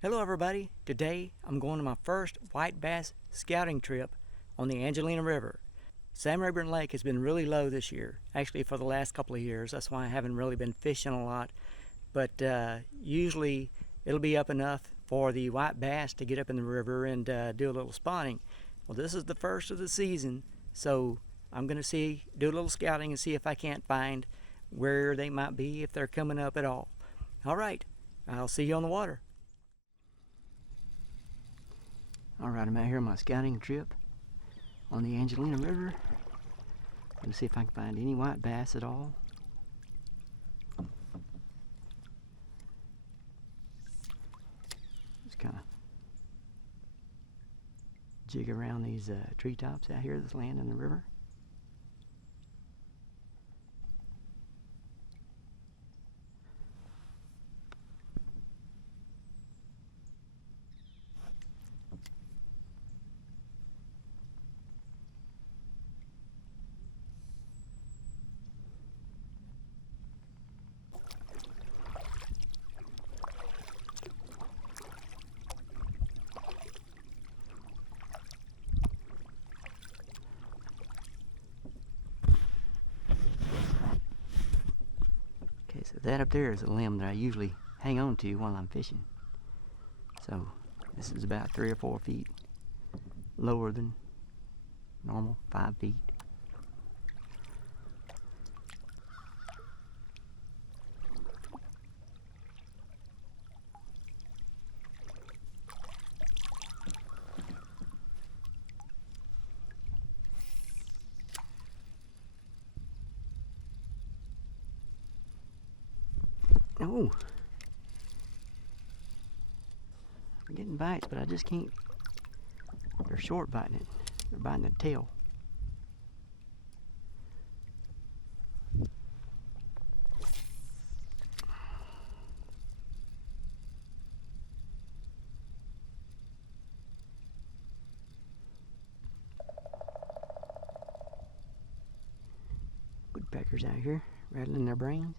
Hello everybody. Today I'm going to my first white bass scouting trip on the Angelina River. Sam Rayburn Lake has been really low this year, actually for the last couple of years. That's why I haven't really been fishing a lot. But usually it'll be up enough for the white bass to get up in the river and do a little spawning. Well, this is the first of the season, so I'm going to do a little scouting and see if I can't find where they might be, if they're coming up at all. All right, I'll see you on the water. Alright, I'm out here on my scouting trip on the Angelina River. Gonna see if I can find any white bass at all. Just kind of jig around these treetops out here that's laying in the river. Okay, so that up there is a limb that I usually hang on to while I'm fishing. So this is about 3 or 4 feet lower than normal, 5 feet. Oh, I'm getting bites, but I just can't. They're short biting it. They're biting the tail. Woodpeckers out here rattling their brains.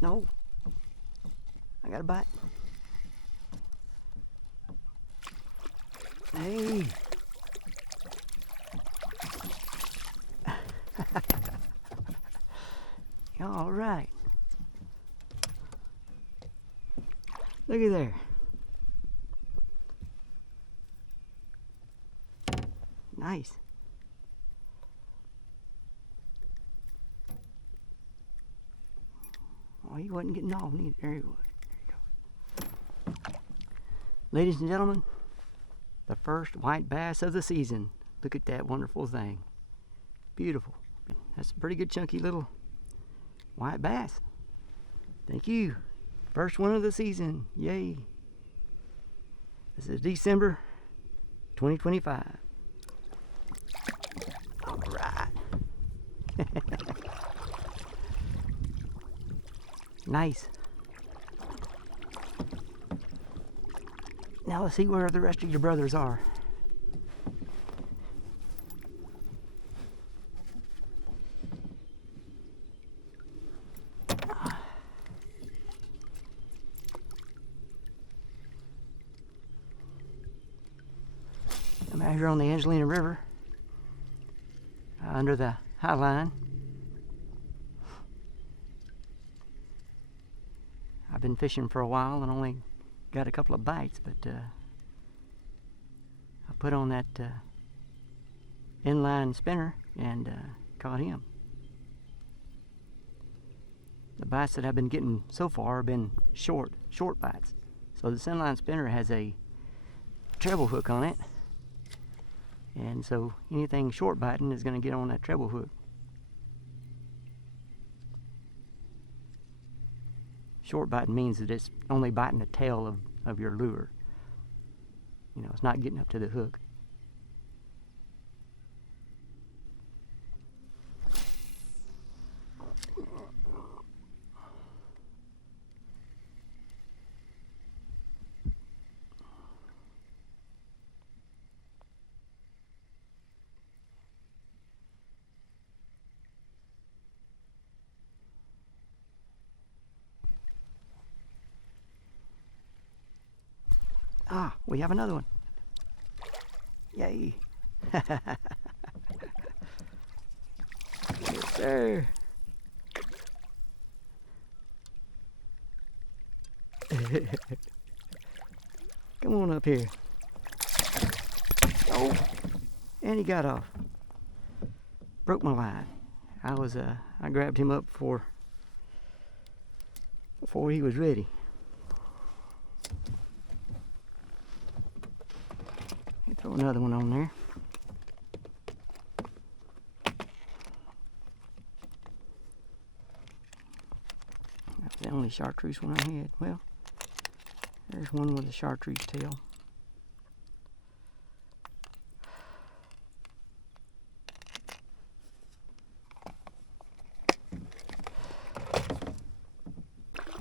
No, I got a bite. Hey. All right. Look at there. Nice. Oh, he wasn't getting off neither. There he was. There you go. Ladies and gentlemen, the first white bass of the season. Look at that wonderful thing. Beautiful. That's a pretty good chunky little white bass. Thank you. First one of the season. Yay. This is December 2025. All right. Nice. Now let's see where the rest of your brothers are. I'm out here on the Angelina River under the High Line. I've been fishing for a while and only got a couple of bites, but I put on that inline spinner and caught him. The bites that I've been getting so far have been short bites. So this inline spinner has a treble hook on it, and so anything short biting is going to get on that treble hook. Short biting means that it's only biting the tail of your lure. You know, it's not getting up to the hook. Ah, we have another one. Yay. Yes, sir. Come on up here. Oh, and he got off. Broke my line. I grabbed him up before he was ready. Throw another one on there. That was the only chartreuse one I had. Well, there's one with a chartreuse tail.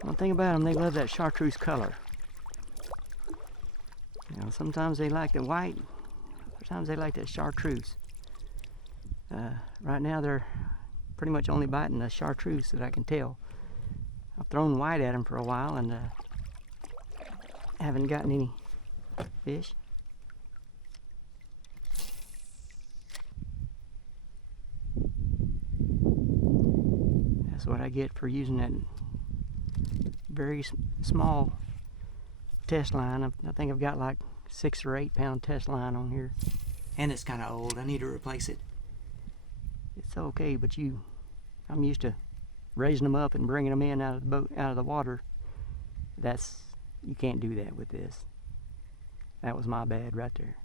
One thing about them, they love that chartreuse color. You know, sometimes they like the white, sometimes they like that chartreuse. Right now they're pretty much only biting the chartreuse that I can tell. I've thrown white at them for a while and haven't gotten any fish. That's what I get for using that very small test line. I think I've got like 6 or 8 pound test line on here. And it's kind of old. I need to replace it. It's okay, but I'm used to raising them up and bringing them in out of the boat, out of the water. You can't do that with this. That was my bad right there.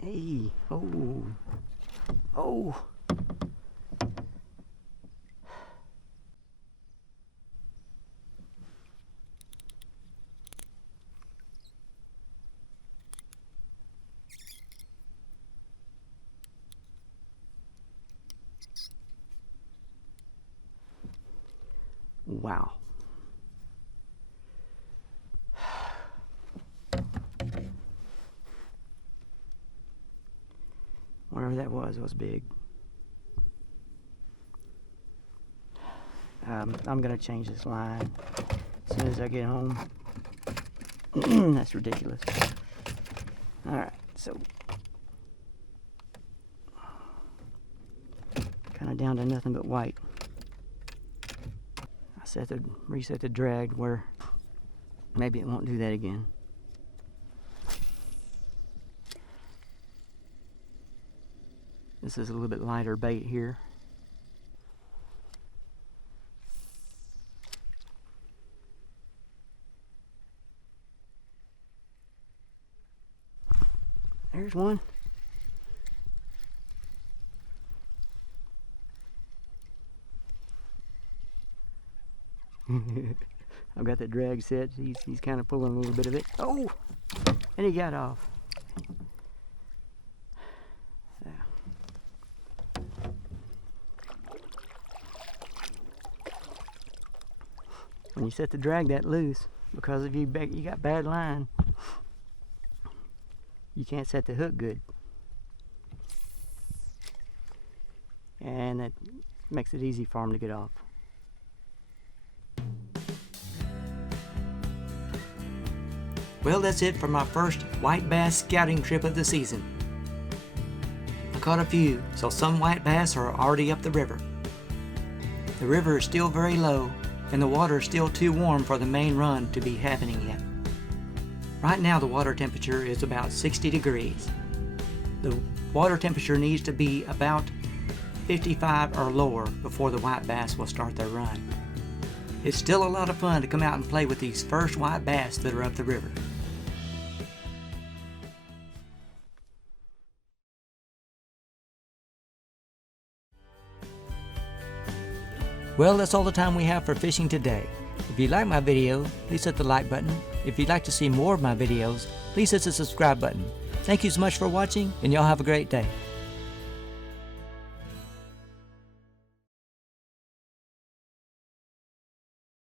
Hey, oh, oh. Wow. Whatever that was big. I'm gonna change this line as soon as I get home. That's ridiculous. Alright, so kind of down to nothing but white. I reset the drag where maybe it won't do that again. This is a little bit lighter bait here. There's one. I've got that drag set. He's kind of pulling a little bit of it. Oh! And he got off. When you set the drag that loose, because if you got bad line, you can't set the hook good. And that makes it easy for them to get off. Well, that's it for my first white bass scouting trip of the season. I caught a few, so some white bass are already up the river. The river is still very low, and the water is still too warm for the main run to be happening yet. Right now the water temperature is about 60 degrees. The water temperature needs to be about 55 or lower before the white bass will start their run. It's still a lot of fun to come out and play with these first white bass that are up the river. Well, that's all the time we have for fishing today. If you like my video, please hit the like button. If you'd like to see more of my videos, please hit the subscribe button. Thank you so much for watching, and y'all have a great day.